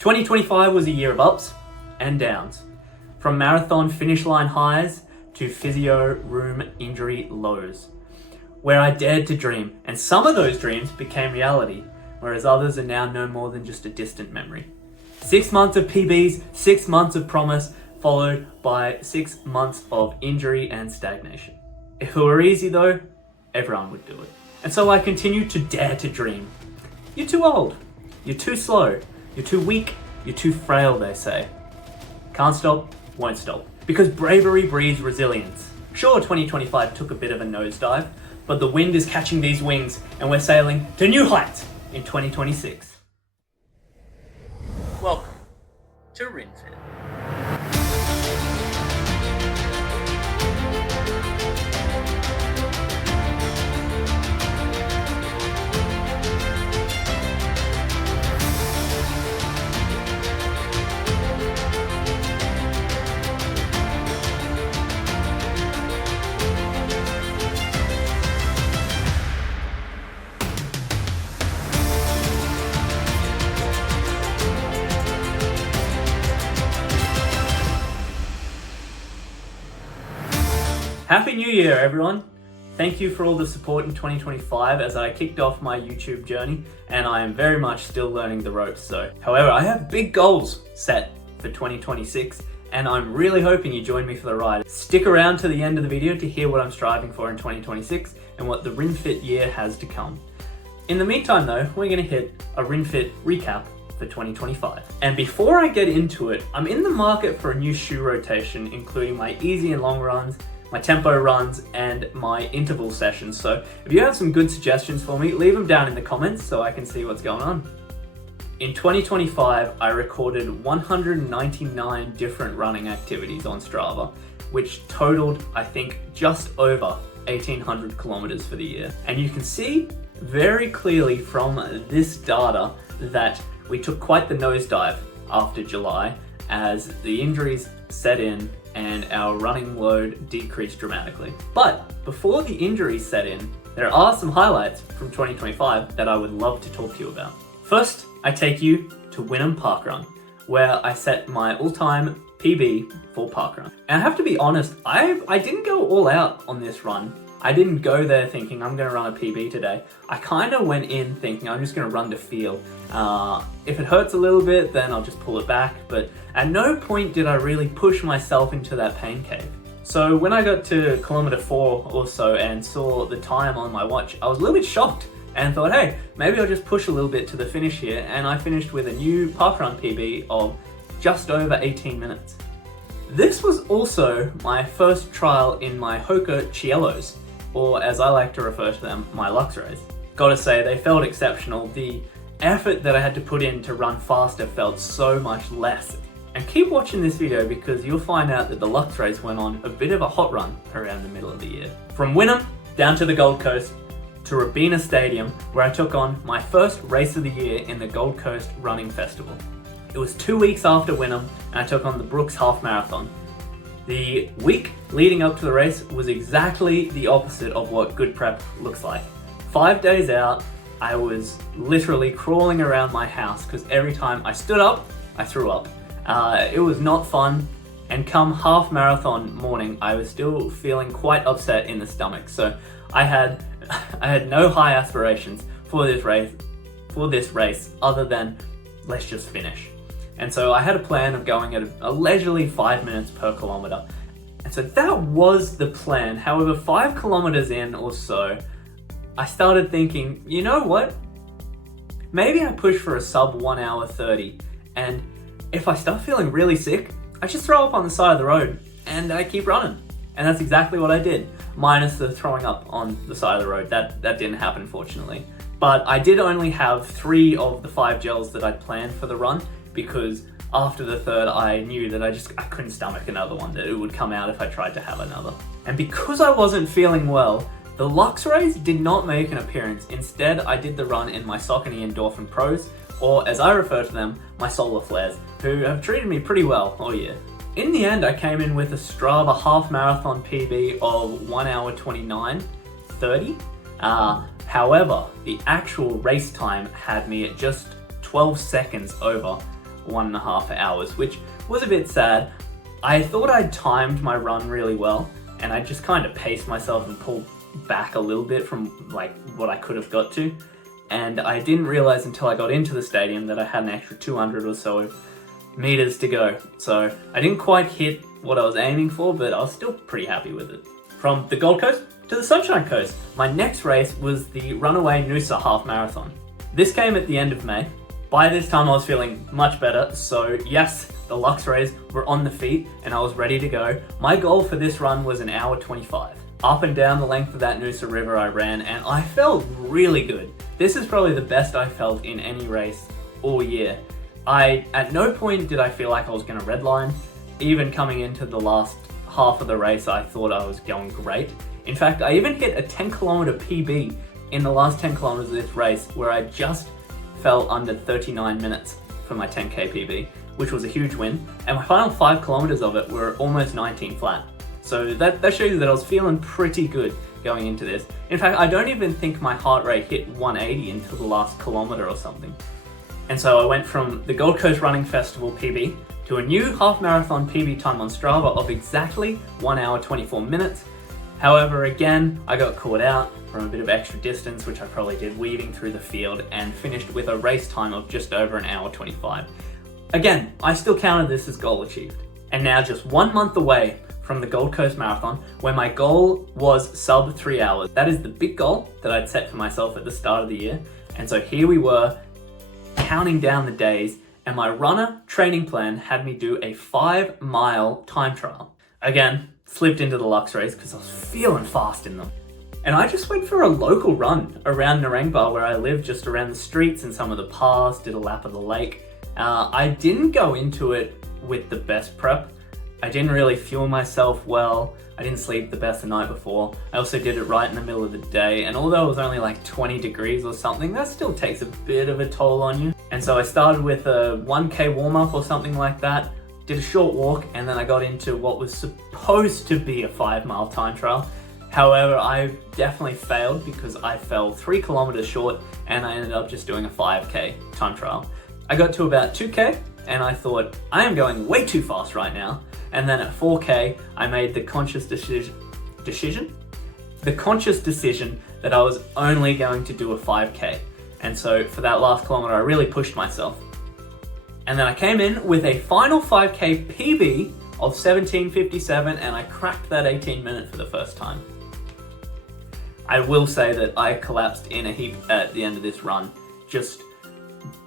2025 was a year of ups and downs, from marathon finish line highs to physio room injury lows, where I dared to dream, and some of those dreams became reality, whereas others are now no more than just a distant memory. 6 months of PBs, 6 months of promise, followed by 6 months of injury and stagnation. If it were easy though, everyone would do it. And so I continue to dare to dream. You're too old, you're too slow, you're too weak, you're too frail, they say. Can't stop, won't stop. Because bravery breeds resilience. Sure, 2025 took a bit of a nosedive, but the wind is catching these wings and we're sailing to new heights in 2026. Welcome to RinFit. Happy New Year, everyone! Thank you for all the support in 2025 as I kicked off my YouTube journey, and I am very much still learning the ropes. However, I have big goals set for 2026, and I'm really hoping you join me for the ride. Stick around to the end of the video to hear what I'm striving for in 2026 and what the RinFit year has to come. In the meantime though, we're going to hit a RinFit recap for 2025. And before I get into it, I'm in the market for a new shoe rotation, including my easy and long runs, my tempo runs, and my interval sessions. So if you have some good suggestions for me, leave them down in the comments so I can see what's going on. In 2025, I recorded 199 different running activities on Strava, which totaled, I think, just over 1,800 kilometers for the year. And you can see very clearly from this data that we took quite the nosedive after July as the injuries set in and our running load decreased dramatically. But before the injuries set in, there are some highlights from 2025 that I would love to talk to you about. First, I take you to Wynnum Parkrun, where I set my all-time PB for Parkrun. And I have to be honest, I didn't go all out on this run. I didn't go there thinking I'm gonna run a PB today. I kind of went in thinking I'm just gonna run to feel. If it hurts a little bit, then I'll just pull it back, but at no point did I really push myself into that pain cave. So when I got to kilometer 4 or so and saw the time on my watch, I was a little bit shocked and thought, hey, maybe I'll just push a little bit to the finish here, and I finished with a new Parkrun PB of just over 18 minutes. This was also my first trial in my Hoka Ciellos, or as I like to refer to them, my Lux Rays. Gotta say, they felt exceptional. The effort that I had to put in to run faster felt so much less. And keep watching this video because you'll find out that the Lux Rays went on a bit of a hot run around the middle of the year. From Wynnum down to the Gold Coast to Robina Stadium, where I took on my first race of the year in the Gold Coast Running Festival. It was 2 weeks after Wynnum and I took on the Brooks Half Marathon. The week leading up to the race was exactly the opposite of what good prep looks like. 5 days out, I was literally crawling around my house because every time I stood up, I threw up. It was not fun, and come half marathon morning, I was still feeling quite upset in the stomach. So I had no high aspirations for this race other than let's just finish. And so I had a plan of going at a leisurely 5 minutes per kilometer. And so that was the plan. However, 5 kilometers in or so, I started thinking, you know what? Maybe I push for a sub 1 hour 30. And if I start feeling really sick, I just throw up on the side of the road and I keep running. And that's exactly what I did, minus the throwing up on the side of the road. That didn't happen, fortunately. But I did only have 3 of the 5 gels that I'd planned for the run, because after the third, I knew that I couldn't stomach another one, that it would come out if I tried to have another. And because I wasn't feeling well, the Lux Rays did not make an appearance. Instead, I did the run in my Saucony Endorphin Pros, or as I refer to them, my Solar Flares, who have treated me pretty well all year. In the end, I came in with a Strava half marathon PB of 1 hour 29:30. However, the actual race time had me at just 12 seconds over 1.5 hours, which was a bit sad. I thought I'd timed my run really well, and I just kind of paced myself and pulled back a little bit from like what I could have got to. And I didn't realize until I got into the stadium that I had an extra 200 or so meters to go. So I didn't quite hit what I was aiming for, but I was still pretty happy with it. From the Gold Coast to the Sunshine Coast, my next race was the Runaway Noosa Half Marathon. This came at the end of May. By this time I was feeling much better, so yes, the Lux Rays were on the feet and I was ready to go. My goal for this run was 1 hour 25. Up and down the length of that Noosa River I ran, and I felt really good. This is probably the best I felt in any race all year. At no point did I feel like I was gonna redline. Even coming into the last half of the race, I thought I was going great. In fact, I even hit a 10-kilometer PB in the last 10 kilometers of this race, where I just fell under 39 minutes for my 10K PB, which was a huge win. And my final 5 kilometers of it were almost 19 flat. So that shows you that I was feeling pretty good going into this. In fact, I don't even think my heart rate hit 180 until the last kilometer or something. And so I went from the Gold Coast Running Festival PB to a new half marathon PB time on Strava of exactly 1 hour 24 minutes. However, again, I got caught out from a bit of extra distance, which I probably did weaving through the field, and finished with a race time of just over 1 hour 25. Again, I still counted this as goal achieved. And now just 1 month away from the Gold Coast Marathon, where my goal was sub 3 hours. That is the big goal that I'd set for myself at the start of the year. And so here we were, counting down the days, and my runner training plan had me do a 5-mile time trial. Again, slipped into the Lux Race because I was feeling fast in them. And I just went for a local run around Narangba, where I live, just around the streets and some of the paths, did a lap of the lake. I didn't go into it with the best prep. I didn't really fuel myself well. I didn't sleep the best the night before. I also did it right in the middle of the day, and although it was only like 20 degrees or something, that still takes a bit of a toll on you. And so I started with a 1K warm-up or something like that, did a short walk, and then I got into what was supposed to be a 5-mile time trial. However, I definitely failed because I fell 3 kilometers short, and I ended up just doing a 5K time trial. I got to about 2K, and I thought, I am going way too fast right now. And then at 4K, I made the conscious decision that I was only going to do a 5K. And so for that last kilometer, I really pushed myself. And then I came in with a final 5K PB of 17:57, and I cracked that 18 minute for the first time. I will say that I collapsed in a heap at the end of this run, just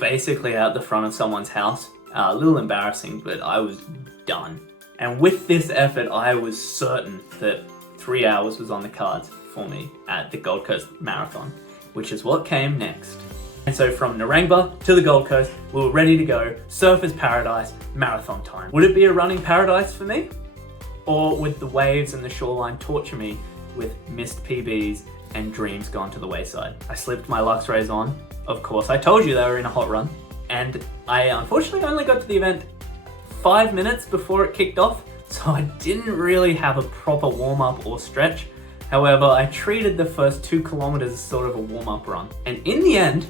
basically out the front of someone's house. A little embarrassing, but I was done. And with this effort, I was certain that 3 hours was on the cards for me at the Gold Coast Marathon, which is what came next. And so from Narangba to the Gold Coast, we were ready to go. Surfer's paradise, marathon time. Would it be a running paradise for me? Or would the waves and the shoreline torture me with missed PBs and dreams gone to the wayside? I slipped my Lux Rays on. Of course, I told you they were in a hot run. And I unfortunately only got to the event 5 minutes before it kicked off, so I didn't really have a proper warm-up or stretch. However, I treated the first 2 kilometers as sort of a warm-up run. And in the end,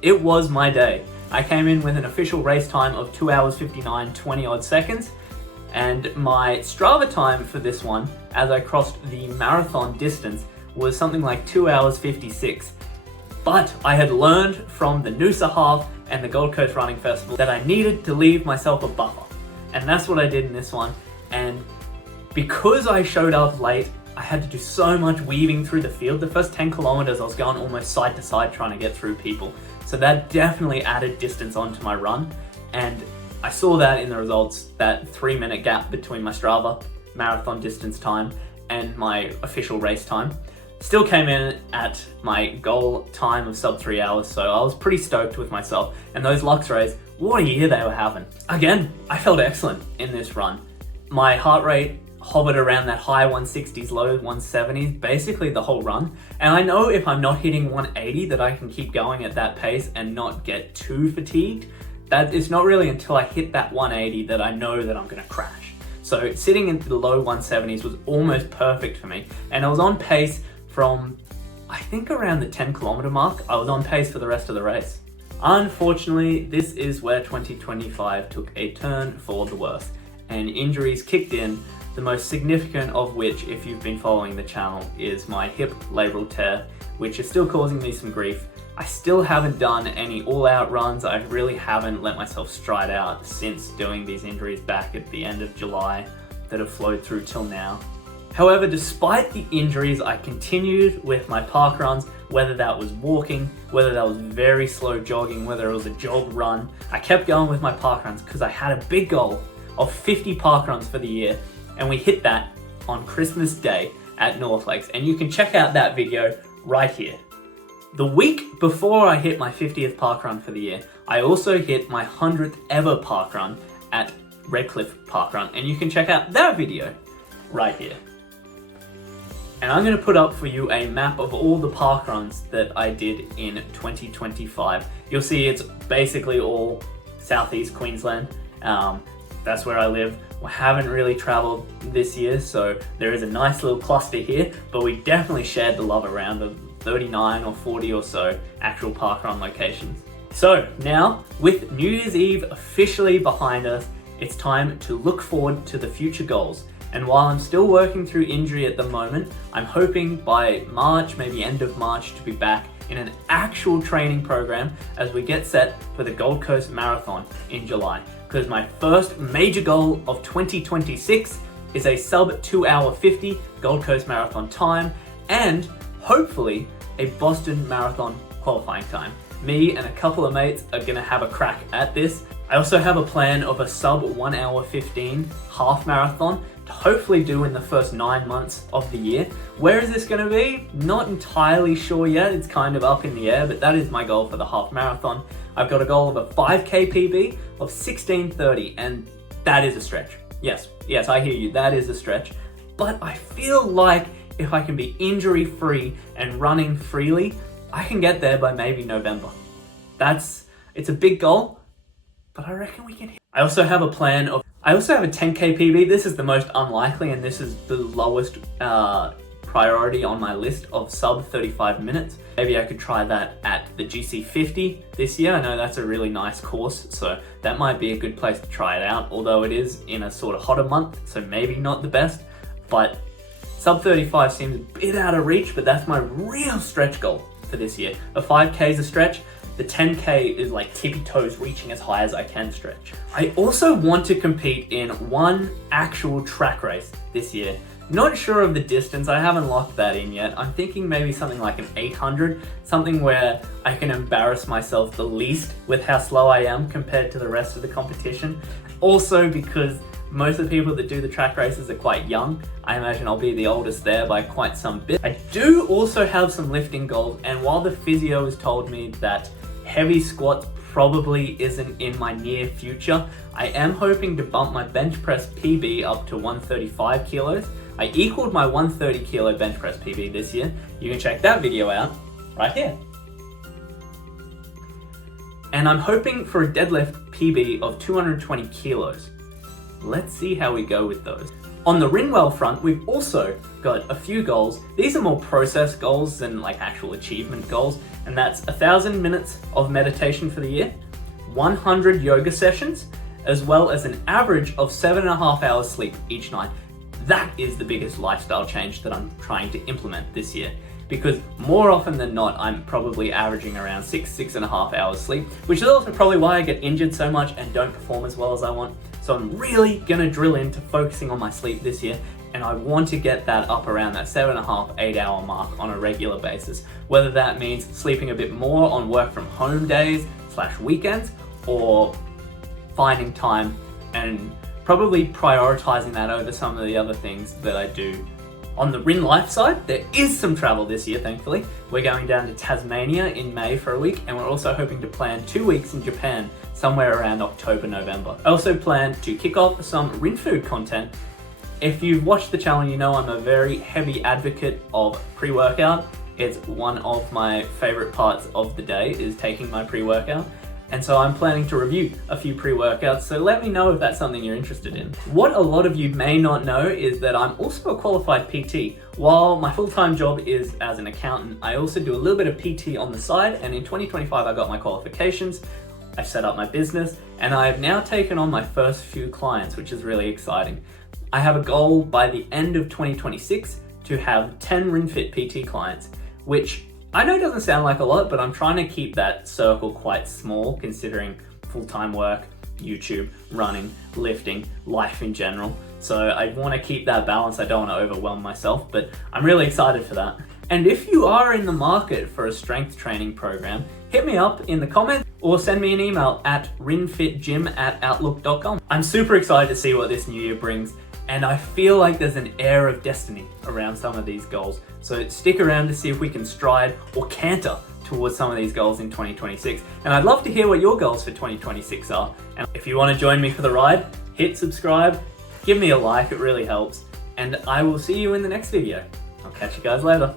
it was my day. I came in with an official race time of 2 hours 59, 20 odd seconds, and my Strava time for this one, as I crossed the marathon distance, was something like 2 hours 56. But I had learned from the Noosa Half and the Gold Coast Running Festival that I needed to leave myself a buffer. And that's what I did in this one. And because I showed up late, I had to do so much weaving through the field. The first 10 kilometers, I was going almost side to side trying to get through people. So that definitely added distance onto my run. And I saw that in the results, that 3-minute gap between my Strava marathon distance time and my official race time. Still came in at my goal time of sub 3 hours, so I was pretty stoked with myself. And those Lux Rays, what a year they were having. Again, I felt excellent in this run. My heart rate hovered around that high 160s, low 170s, basically the whole run. And I know if I'm not hitting 180 that I can keep going at that pace and not get too fatigued. That it's not really until I hit that 180 that I know that I'm gonna crash. So sitting in the low 170s was almost perfect for me. And I was on pace from, I think around the 10 kilometer mark. I was on pace for the rest of the race. Unfortunately, this is where 2025 took a turn for the worse, and injuries kicked in, the most significant of which, if you've been following the channel, is my hip labral tear, which is still causing me some grief. I still haven't done any all-out runs. I really haven't let myself stride out since doing these injuries back at the end of July that have flowed through till now. However, despite the injuries, I continued with my park runs, whether that was walking, whether that was very slow jogging, whether it was a jog run. I kept going with my park runs because I had a big goal of 50 park runs for the year, and we hit that on Christmas Day at North Lakes, and you can check out that video right here. The week before I hit my 50th parkrun for the year, I also hit my 100th ever parkrun at Redcliffe Parkrun, and you can check out that video right here. And I'm going to put up for you a map of all the parkruns that I did in 2025. You'll see it's basically all southeast Queensland. That's where I live. We haven't really traveled this year, so there is a nice little cluster here, but we definitely shared the love around the 39 or 40 or so actual parkrun locations. So now, with New Year's Eve officially behind us, it's time to look forward to the future goals. And while I'm still working through injury at the moment, I'm hoping by March, maybe end of March, to be back in an actual training program as we get set for the Gold Coast Marathon in July. Because my first major goal of 2026 is a sub 2 hour 50 Gold Coast Marathon time, and hopefully a Boston Marathon qualifying time. Me and a couple of mates are gonna have a crack at this. I also have a plan of a sub 1 hour 15 half marathon to hopefully do in the first 9 months of the year. Where is this gonna be? Not entirely sure yet, it's kind of up in the air, but that is my goal for the half marathon. I've got a goal of a 5K PB of 16:30, and that is a stretch. Yes, I hear you, that is a stretch. But I feel like if I can be injury free and running freely, I can get there by maybe November. It's a big goal, but I reckon we can hit. I also have a 10K PB. This is the most unlikely, and this is the lowest priority on my list of sub 35 minutes. Maybe I could try that at the GC50 this year. I know that's a really nice course, so that might be a good place to try it out, although it is in a sort of hotter month, so maybe not the best, but sub 35 seems a bit out of reach, but that's my real stretch goal for this year. The 5K is a stretch. The 10K is like tippy toes reaching as high as I can stretch. I also want to compete in one actual track race this year. Not sure of the distance, I haven't locked that in yet. I'm thinking maybe something like an 800, something where I can embarrass myself the least with how slow I am compared to the rest of the competition. Also because most of the people that do the track races are quite young. I imagine I'll be the oldest there by quite some bit. I do also have some lifting goals, and while the physio has told me that heavy squats probably isn't in my near future, I am hoping to bump my bench press PB up to 135 kilos. I equaled my 130 kilo bench press PB this year. You can check that video out right here. And I'm hoping for a deadlift PB of 220 kilos. Let's see how we go with those. On the Rinwell front, we've also got a few goals. These are more process goals than like actual achievement goals, and that's 1,000 minutes of meditation for the year, 100 yoga sessions, as well as an average of 7.5 hours sleep each night. That is the biggest lifestyle change that I'm trying to implement this year, because more often than not, I'm probably averaging around 6.5 hours sleep, which is also probably why I get injured so much and don't perform as well as I want. So I'm really gonna drill into focusing on my sleep this year, and I want to get that up around that 7.5, 8 hour mark on a regular basis. Whether that means sleeping a bit more on work from home days / weekends, or finding time and probably prioritizing that over some of the other things that I do. On the Rin Life side, there is some travel this year, thankfully. We're going down to Tasmania in May for a week, and we're also hoping to plan 2 weeks in Japan somewhere around October, November. I also plan to kick off some Rin food content. If you've watched the channel, you know I'm a very heavy advocate of pre-workout. It's one of my favorite parts of the day is taking my pre-workout. And so I'm planning to review a few pre-workouts, so let me know if that's something you're interested in. What a lot of you may not know is that I'm also a qualified PT. While my full-time job is as an accountant, I also do a little bit of PT on the side, and in 2025 I got my qualifications, I set up my business, and I have now taken on my first few clients, which is really exciting. I have a goal by the end of 2026 to have 10 RinFit PT clients, which I know doesn't sound like a lot, but I'm trying to keep that circle quite small considering full-time work, YouTube, running, lifting, life in general. So I want to keep that balance. I don't want to overwhelm myself, but I'm really excited for that. And if you are in the market for a strength training program, hit me up in the comments or send me an email at rinfitgym@outlook.com. I'm super excited to see what this new year brings, and I feel like there's an air of destiny around some of these goals. So stick around to see if we can stride or canter towards some of these goals in 2026. And I'd love to hear what your goals for 2026 are. And if you want to join me for the ride, hit subscribe, give me a like, it really helps. And I will see you in the next video. I'll catch you guys later.